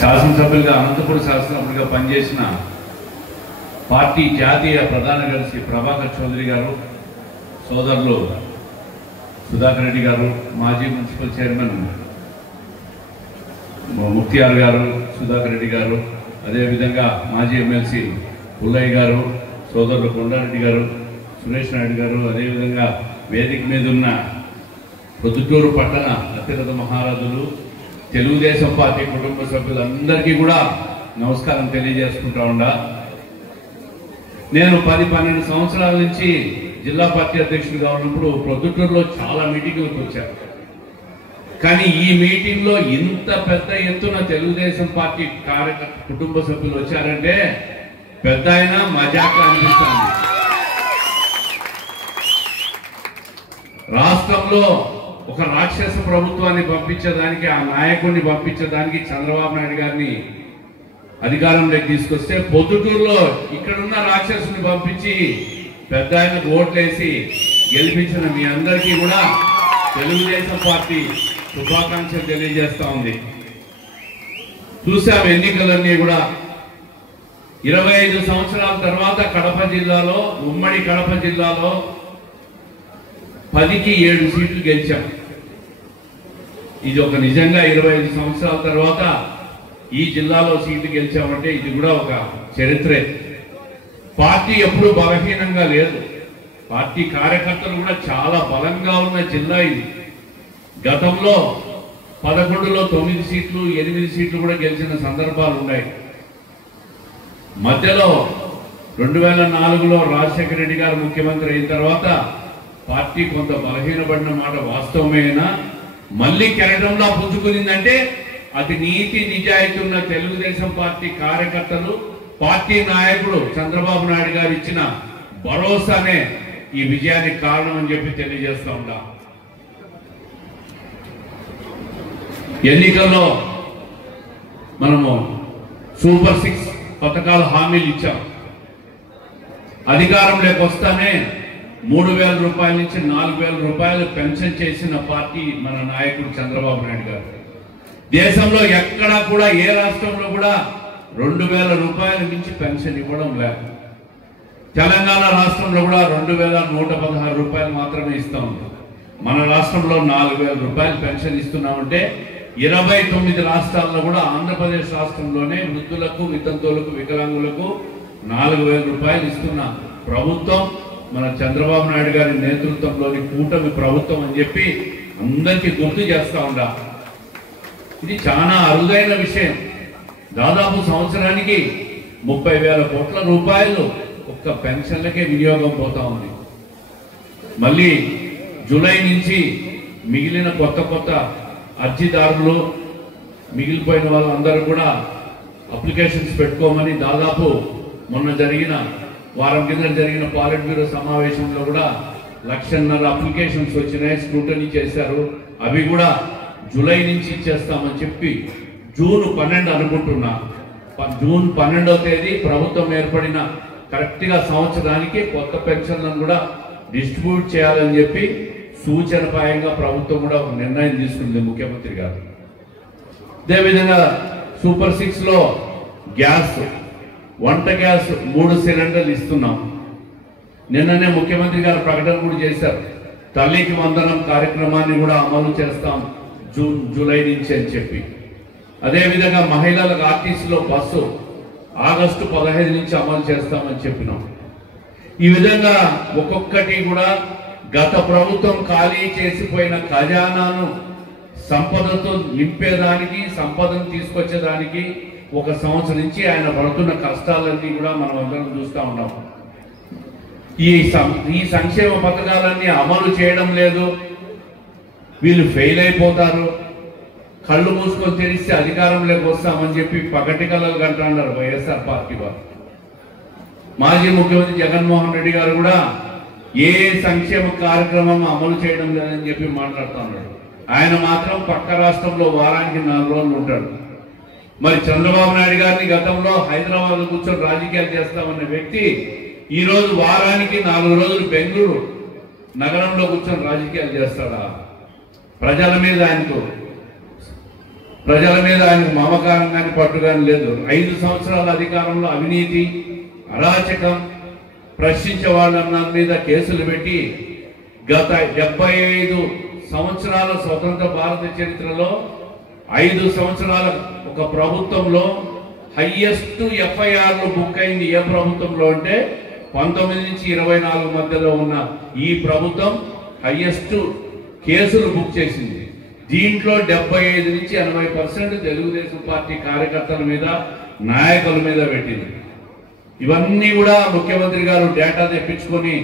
శాసనసభ్యులుగా అనంతపురం శాసనసభ్యులుగా పనిచేసిన పార్టీ జాతీయ ప్రధాన కార్యదర్శి ప్రభాకర్ చౌదరి గారు, సోదరులు సుధాకర్ రెడ్డి గారు, మాజీ మున్సిపల్ చైర్మన్ ముక్తియార్ గారు, సుధాకర్ రెడ్డి గారు, అదేవిధంగా మాజీ ఎమ్మెల్సీ పుల్లయ్య గారు, సోదరులు కొండారెడ్డి గారు, సురేష్ నాయుడు గారు, అదేవిధంగా వేదిక మీద ఉన్న పొద్దుటూరు పట్టణ అత్యగత మహారాజులు, తెలుగుదేశం పార్టీ కుటుంబ సభ్యులందరికీ కూడా నమస్కారం తెలియజేసుకుంటా ఉండా. నేను 10-12 సంవత్సరాల నుంచి జిల్లా పార్టీ అధ్యక్షుడిగా ఉన్నప్పుడు ప్రొద్దుటూరులో చాలా మీటింగులకు వచ్చాను. కానీ ఈ మీటింగ్లో ఇంత పెద్ద ఎత్తున తెలుగుదేశం పార్టీ కుటుంబ సభ్యులు వచ్చారంటే పెద్ద అయినా మజాక అనిపిస్తుంది. రాష్ట్రంలో ఒక రాక్షస ప్రభుత్వాన్ని పంపించేదానికి, ఆ నాయకుడిని పంపించేదానికి చంద్రబాబు నాయుడు గారిని అధికారంలోకి తీసుకొస్తే పొద్దుటూరులో ఇక్కడున్న రాక్షసుని పంపించి పెద్ద ఆయనకు ఓట్లేసి గెలిపించిన మీ అందరికీ కూడా తెలుగుదేశం పార్టీ శుభాకాంక్షలు తెలియజేస్తా ఉంది. చూసాం ఎన్నికలన్నీ కూడా 25 సంవత్సరాల తర్వాత కడప జిల్లాలో, ఉమ్మడి కడప జిల్లాలో 10కి 7 సీట్లు గెలిచాం. ఇది ఒక నిజంగా 25 సంవత్సరాల తర్వాత ఈ జిల్లాలో సీట్లు గెలిచామంటే ఇది కూడా ఒక చరిత్రే. పార్టీ ఎప్పుడూ బలహీనంగా లేదు. పార్టీ కార్యకర్తలు కూడా చాలా బలంగా ఉన్న జిల్లా ఇది. గతంలో 11లో 9 సీట్లు, 8 సీట్లు కూడా గెలిచిన సందర్భాలు ఉన్నాయి. మధ్యలో 2004లో రాజశేఖర రెడ్డి గారు ముఖ్యమంత్రి అయిన తర్వాత పార్టీ కొంత బలహీనపడిన మాట వాస్తవమేనా, మళ్ళీ కెరటంలా పుంజుకునిందంటే అది నీతి నిజాయితీ ఉన్న తెలుగుదేశం పార్టీ కార్యకర్తలు, పార్టీ నాయకుడు చంద్రబాబు నాయుడు గారు ఇచ్చిన భరోసానే ఈ విజయానికి కారణం అని చెప్పి తెలియజేస్తా ఉంటా. ఎన్నికల్లో మనము సూపర్ 6 పథకాల హామీలు ఇచ్చాం. అధికారంలోకి వస్తానే 3,000 రూపాయల నుంచి 4,000 రూపాయలు పెన్షన్ చేసిన పార్టీ మన నాయకుడు చంద్రబాబు నాయుడు గారు. దేశంలో ఎక్కడా కూడా, ఏ రాష్ట్రంలో కూడా 2,000 రూపాయల నుంచి పెన్షన్ ఇవ్వడం లేదు. తెలంగాణ రాష్ట్రంలో కూడా 2,116 రూపాయలు మాత్రమే ఇస్తా ఉంది. మన రాష్ట్రంలో 4,000 రూపాయలు పెన్షన్ ఇస్తున్నామంటే 29 రాష్ట్రాల్లో కూడా ఆంధ్రప్రదేశ్ రాష్ట్రంలోనే వృద్ధులకు, వితంతువులకు, వికలాంగులకు 4,000 రూపాయలు ఇస్తున్న ప్రభుత్వం మన చంద్రబాబు నాయుడు గారి నేతృత్వంలోని కూటమి ప్రభుత్వం అని చెప్పి అందరికీ గుర్తు చేస్తా ఉండా. ఇది చాలా అరుదైన విషయం. దాదాపు సంవత్సరానికి 30,000 కోట్ల రూపాయలు ఒక్క పెన్షన్లకే వినియోగం పోతా ఉంది. మళ్ళీ జూలై నుంచి మిగిలిన కొత్త అర్జీదారులు, మిగిలిపోయిన వాళ్ళందరూ కూడా అప్లికేషన్స్ పెట్టుకోమని దాదాపు మొన్న జరిగిన వారం కింద జరిగిన పాలిట్ బ్యూరో సమావేశంలో కూడా 1,50,000 అప్లికేషన్స్ వచ్చినాయి, స్క్రూటనీ చేశారు. అవి కూడా జూలై నుంచి ఇచ్చేస్తామని చెప్పి జూన్ 12 అనుకుంటున్నా. జూన్ 12వ తేదీ ప్రభుత్వం ఏర్పడిన కరెక్ట్గా సంవత్సరానికి కొత్త పెన్షన్లను కూడా డిస్ట్రిబ్యూట్ చేయాలని చెప్పి సూచనపాయంగా ప్రభుత్వం కూడా ఒక నిర్ణయం తీసుకుంది ముఖ్యమంత్రి గారు. అదేవిధంగా సూపర్ 6లో గ్యాస్, వంట గ్యాస్ 3 సిలిండర్లు ఇస్తున్నాం. నిన్ననే ముఖ్యమంత్రి గారు ప్రకటన కూడా చేశారు. తల్లికి వందనం కార్యక్రమాన్ని కూడా అమలు చేస్తాం జూలై నుంచి అని చెప్పి. అదేవిధంగా మహిళలకు ఆర్టీసీలో బస్సు ఆగస్టు 15 నుంచి అమలు చేస్తామని చెప్పినాం. ఈ విధంగా ఒక్కొక్కటి కూడా గత ప్రభుత్వం ఖాళీ చేసిపోయిన ఖజానాను సంపదతో నింపేదానికి, సంపదను తీసుకొచ్చేదానికి 1 సంవత్సరం నుంచి ఆయన పడుతున్న కష్టాలన్నీ కూడా మనం అందరం చూస్తూ ఉన్నాం. ఈ సంక్షేమ పథకాలన్నీ అమలు చేయడం లేదు, వీళ్ళు ఫెయిల్ అయిపోతారు, కళ్ళు మూసుకొని తెరిస్తే అధికారంలోకి వస్తామని చెప్పి పగటి కలలు కంటున్నారు వైఎస్ఆర్ పార్టీ వారు. మాజీ ముఖ్యమంత్రి జగన్మోహన్ రెడ్డి గారు కూడా ఏ సంక్షేమ కార్యక్రమం అమలు చేయడం లేదని చెప్పి మాట్లాడుతున్నాడు. ఆయన మాత్రం పక్క రాష్ట్రంలో వారానికి 4 రోజులు ఉంటాడు. మరి చంద్రబాబు నాయుడు గారిని గతంలో హైదరాబాద్ లో కూర్చొని రాజకీయాలు చేస్తామన్న వ్యక్తి ఈ రోజు వారానికి 4 రోజులు బెంగళూరు నగరంలో కూర్చొని రాజకీయాలు చేస్తాడా? ప్రజల మీద ఆయనకు ప్రజల మీద ఆయనకు మమకారం కానీ పట్టు కానీ లేదు. 5 సంవత్సరాల అధికారంలో అవినీతి, అరాచకం, ప్రశ్నించే వాళ్ళ మీద కేసులు పెట్టి గత 75 సంవత్సరాల స్వతంత్ర భారత చరిత్రలో 5 సంవత్సరాల ఒక ప్రభుత్వంలో హైయెస్ట్ ఎఫ్ఐఆర్లు బుక్ అయింది ఏ ప్రభుత్వంలో అంటే 19 నుంచి 24 మధ్యలో ఉన్న ఈ ప్రభుత్వం హైయెస్ట్ కేసులు బుక్ చేసింది. దీంట్లో 75 నుంచి 80% తెలుగుదేశం పార్టీ కార్యకర్తల మీద, నాయకుల మీద పెట్టింది. ఇవన్నీ కూడా ముఖ్యమంత్రి గారు డేటా తెప్పించుకొని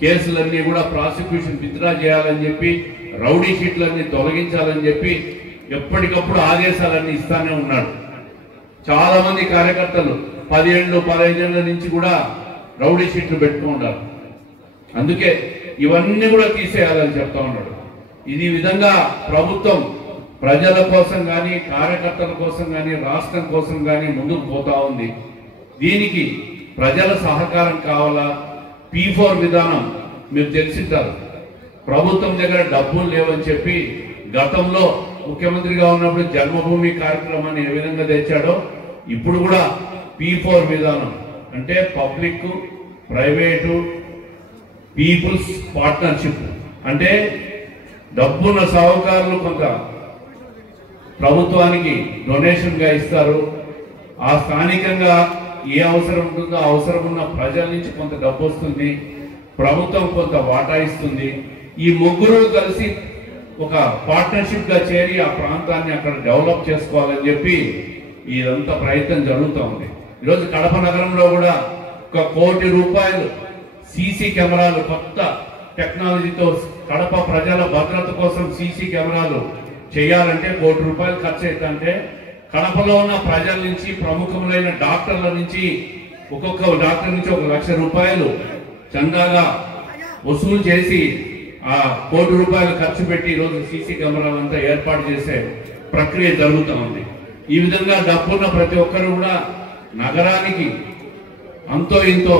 కేసులన్నీ కూడా ప్రాసిక్యూషన్ విత్డ్రా చేయాలని చెప్పి, రౌడీ షీట్లన్నీ తొలగించాలని చెప్పి ఎప్పటికప్పుడు ఆదేశాలన్నీ ఇస్తానే ఉన్నాడు. చాలా మంది కార్యకర్తలు 10 ఏళ్ళు 15 ఏళ్ల నుంచి కూడా రౌడీ షీట్లు పెట్టుకుంటారు. అందుకే ఇవన్నీ కూడా తీసేయాలని చెప్తా ఉన్నాడు. ఇది విధంగా ప్రభుత్వం ప్రజల కోసం కానీ, కార్యకర్తల కోసం కానీ, రాష్ట్రం కోసం కానీ ముందుకు పోతా ఉంది. దీనికి ప్రజల సహకారం కావాలా? P4 విధానం మీరు తెలిసింటారు. ప్రభుత్వం దగ్గర డబ్బులు లేవని చెప్పి గతంలో ముఖ్యమంత్రిగా ఉన్నప్పుడు జన్మభూమి కార్యక్రమాన్ని ఏ విధంగా తెచ్చాడో ఇప్పుడు కూడా P4 విధానం అంటే పబ్లిక్, ప్రైవేటు, పీపుల్స్ పార్ట్నర్షిప్ అంటే డబ్బున్న సాహుకారులు కొంత ప్రభుత్వానికి డొనేషన్ గా ఇస్తారు. ఆ స్థానికంగా ఏ అవసరం ఉంటుందో ఆ అవసరం ఉన్న ప్రజల నుంచి కొంత డబ్బు వస్తుంది, ప్రభుత్వం కొంత వాటా ఇస్తుంది. ఈ ముగ్గురు కలిసి ఒక పార్ట్నర్షిప్ గా చేరి ఆ ప్రాంతాన్ని అక్కడ డెవలప్ చేసుకోవాలని చెప్పి ఇదంతా ప్రయత్నం జరుగుతూ ఉంది. ఈరోజు కడప నగరంలో కూడా 1 కోటి రూపాయలు సీసీ కెమెరాలు, కొత్త టెక్నాలజీతో కడప ప్రజల భద్రత కోసం సీసీ కెమెరాలు చేయాలంటే 1 కోటి రూపాయలు ఖర్చు అవుతుంటే కడపలో ఉన్న ప్రజల నుంచి, ప్రముఖములైన డాక్టర్ల నుంచి ఒక్కొక్క డాక్టర్ నుంచి 1 లక్ష రూపాయలు చందాగా వసూలు చేసి ఆ 1 కోటి రూపాయలు ఖర్చు పెట్టి ఈరోజు సీసీ కెమెరాలంతా ఏర్పాటు చేసే ప్రక్రియ జరుగుతూ ఉంది. ఈ విధంగా డబ్బున్న ప్రతి ఒక్కరు కూడా నగరానికి అంతో ఇంతో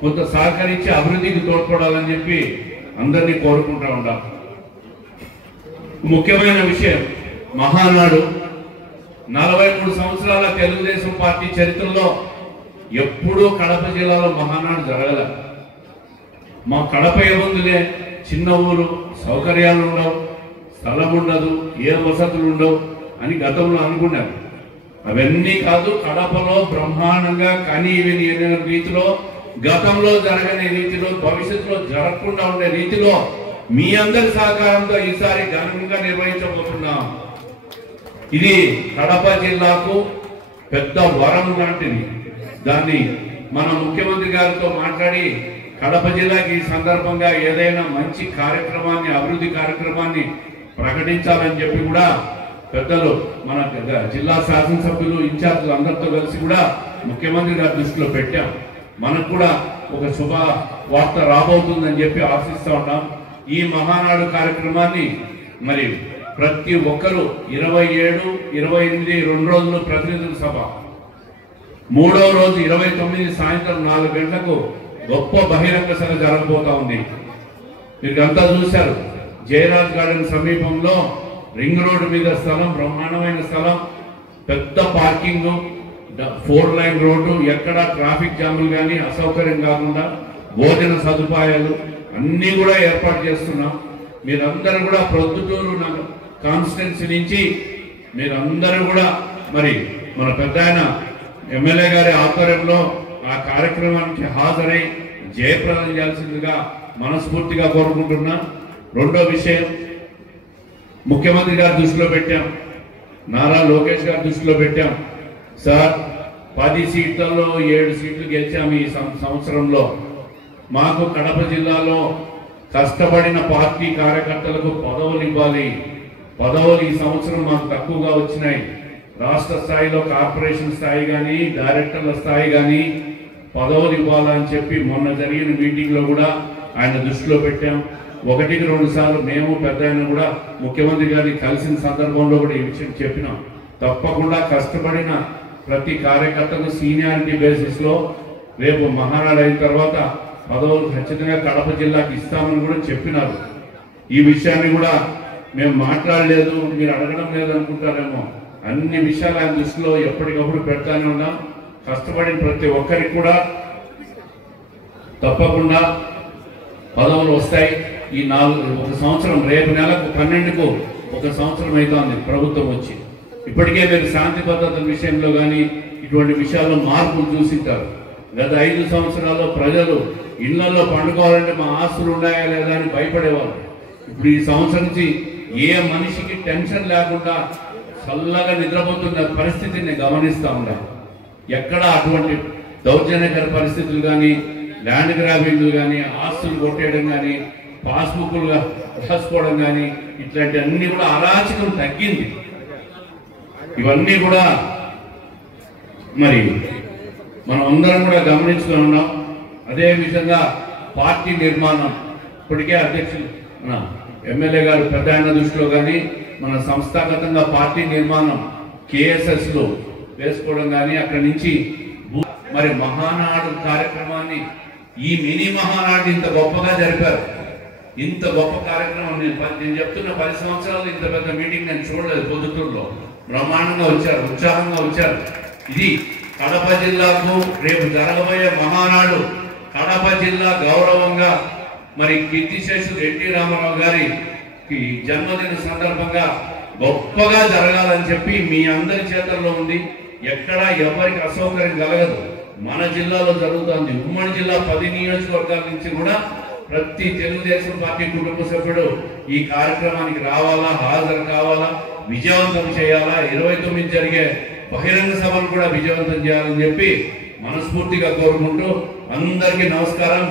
కొంత సహకరించి అభివృద్ధికి తోడ్పడాలని చెప్పి అందరినీ కోరుకుంటూ ఉంటాం. ముఖ్యమైన విషయం, మహానాడు 43 సంవత్సరాల తెలుగుదేశం పార్టీ చరిత్రలో ఎప్పుడూ కడప జిల్లాలో మహానాడు జరగల. మా కడప ఏముందిలే, చిన్న ఊరు, సౌకర్యాలు ఉండవు, స్థలం ఉండదు, ఏ వసతులు ఉండవు అని గతంలో అనుకున్నారు. అవన్నీ కాదు, కడపలో బ్రహ్మాండంగా కని విని రీతిలో, గతంలో జరగని రీతిలో, భవిష్యత్తులో జరగకుండా ఉండే రీతిలో మీ అందరి సహకారంతో ఈసారి ఘనంగా నిర్వహించబోతున్నాం. ఇది కడప జిల్లాకు పెద్ద వరం లాంటిది. దాన్ని మన ముఖ్యమంత్రి గారితో మాట్లాడి కడప జిల్లాకి ఈ సందర్భంగా ఏదైనా మంచి కార్యక్రమాన్ని, అభివృద్ధి కార్యక్రమాన్ని ప్రకటించాలని చెప్పి కూడా పెద్దలు మన జిల్లా శాసనసభ్యులు, ఇన్ఛార్జీలు అందరితో కలిసి కూడా ముఖ్యమంత్రి గారి దృష్టిలో పెట్టాం. మనకు కూడా ఒక శుభ వార్త రాబోతుందని చెప్పి ఆశిస్తూ ఉన్నాం. ఈ మహానాడు కార్యక్రమాన్ని మరి ప్రతి ఒక్కరూ 27, 28 2 రోజులు ప్రతినిధుల సభ, 3వ రోజు 29 సాయంత్రం 4 గంటలకు గొప్ప బహిరంగ సభ జరగబోతా ఉంది. మీరు అంతా చూశారు, జయరాజ్ గార్డెన్ సమీపంలో రింగ్ రోడ్డు మీద స్థలం, బ్రహ్మాండమైన స్థలం, పెద్ద పార్కింగ్, 4 లైన్ రోడ్డు, ఎక్కడ ట్రాఫిక్ జాములు కానీ అసౌకర్యం కాకుండా భోజన సదుపాయాలు అన్నీ కూడా ఏర్పాటు చేస్తున్నాం. మీరందరూ కూడా ప్రొద్దుటూరు కాన్స్టిట్యున్సీ నుంచి మీరందరూ కూడా మరి మన పెద్ద ఆయన ఎమ్మెల్యే గారి ఆధ్వర్యంలో ఆ కార్యక్రమానికి హాజరై జయప్రదం చేయాల్సిందిగా మనస్ఫూర్తిగా కోరుకుంటున్నా. రెండో విషయం, ముఖ్యమంత్రి గారి దృష్టిలో పెట్టాం, నారా లోకేష్ గారి దృష్టిలో పెట్టాం. సార్ 10 సీట్లలో 7 సీట్లు గెలిచాము ఈ సంవత్సరంలో. మాకు కడప జిల్లాలో కష్టపడిన పార్టీ కార్యకర్తలకు పదవులు ఇవ్వాలి. పదవులు ఈ సంవత్సరం మాకు తక్కువగా వచ్చినాయి. రాష్ట్ర స్థాయిలో కార్పొరేషన్ స్థాయి కానీ, డైరెక్టర్ల స్థాయి కానీ పదవులు ఇవ్వాలని చెప్పి మొన్న జరిగిన మీటింగ్లో కూడా ఆయన దృష్టిలో పెట్టాం. 1-2 సార్లు మేము పెద్ద ఆయన కూడా ముఖ్యమంత్రి గారిని కలిసిన సందర్భంలో కూడా ఈ విషయం చెప్పినాం. తప్పకుండా కష్టపడిన ప్రతి కార్యకర్తకు సీనియారిటీ బేసిస్ లో రేపు మహానాడు అయిన తర్వాత పదవులు ఖచ్చితంగా కడప జిల్లాకి ఇస్తామని కూడా చెప్పినారు. ఈ విషయాన్ని కూడా మేము మాట్లాడలేదు, మీరు అడగడం లేదు అనుకుంటారేమో. అన్ని విషయాలు ఆయన దృష్టిలో ఎప్పటికప్పుడు పెడతానే ఉన్నాం. కష్టపడిన ప్రతి ఒక్కరికి కూడా తప్పకుండా పదవులు వస్తాయి. ఈ ఒక సంవత్సరం, రేపు నెలకు 12కు ఒక సంవత్సరం అవుతోంది ప్రభుత్వం వచ్చి. ఇప్పటికే మీరు శాంతి భద్రతల విషయంలో కానీ ఇటువంటి విషయాల్లో మార్పులు చూసింటారు. గత 5 సంవత్సరాల్లో ప్రజలు ఇళ్లలో పండుకోవాలంటే మా ఆస్తులు ఉన్నాయా లేదా అని భయపడేవాళ్ళు. ఇప్పుడు ఈ సంవత్సరం నుంచి ఏ మనిషికి టెన్షన్ లేకుండా చల్లగా నిద్రపోతున్న పరిస్థితిని గమనిస్తూ ఉండాలి. ఎక్కడ అటువంటి దౌర్జన్యకర పరిస్థితులు కానీ, ల్యాండ్ గ్రాబింగ్లు కానీ, ఆస్తులు కొట్టేయడం కానీ, పాస్బుక్లు రాసుకోవడం కానీ, ఇట్లాంటి అన్ని కూడా అరాచకం తగ్గింది. ఇవన్నీ కూడా మరి మనం అందరం కూడా గమనిస్తూ ఉన్నాం. అదే విధంగా పార్టీ నిర్మాణం ఇప్పటికే అధ్యక్షులు మన ఎమ్మెల్యే గారు పెద్ద ఆయన దృష్టిలో కానీ మన సంస్థాగతంగా పార్టీ నిర్మాణం కేఎస్ఎస్లో వేసుకోవడం కానీ, అక్కడి నుంచి మరి మహానాడు కార్యక్రమాన్ని, ఈ మినీ మహానాడు ఇంత గొప్పగా జరిపారు. ఇంత గొప్ప కార్యక్రమం నేను చెప్తున్న 10 సంవత్సరాలు ఇంత పెద్ద మీటింగ్ నేను చూడలేదు. పొద్దుటూరులో బ్రహ్మాండంగా వచ్చారు, ఉత్సాహంగా వచ్చారు. ఇది కడప జిల్లాకు రేపు జరగబోయే మహానాడు కడప జిల్లా గౌరవంగా మరి కీర్తిశేషులు ఎన్టీ రామారావు గారి జన్మదిన సందర్భంగా గొప్పగా జరగాలని చెప్పి మీ అందరి చేతుల్లో ఉంది. ఎక్కడ ఎవరికి అసౌకర్యం కలగదు. మన జిల్లాలో జరుగుతుంది. ఉమ్మడి జిల్లా 10 నియోజకవర్గాల నుంచి కూడా ప్రతి తెలుగుదేశం పార్టీ కుటుంబ సభ్యుడు ఈ కార్యక్రమానికి రావాలా, హాజరు కావాలా, విజయవంతం చేయాలా. 29 జరిగే బహిరంగ సభను కూడా విజయవంతం చేయాలని చెప్పి మనస్ఫూర్తిగా కోరుకుంటూ అందరికీ నమస్కారం.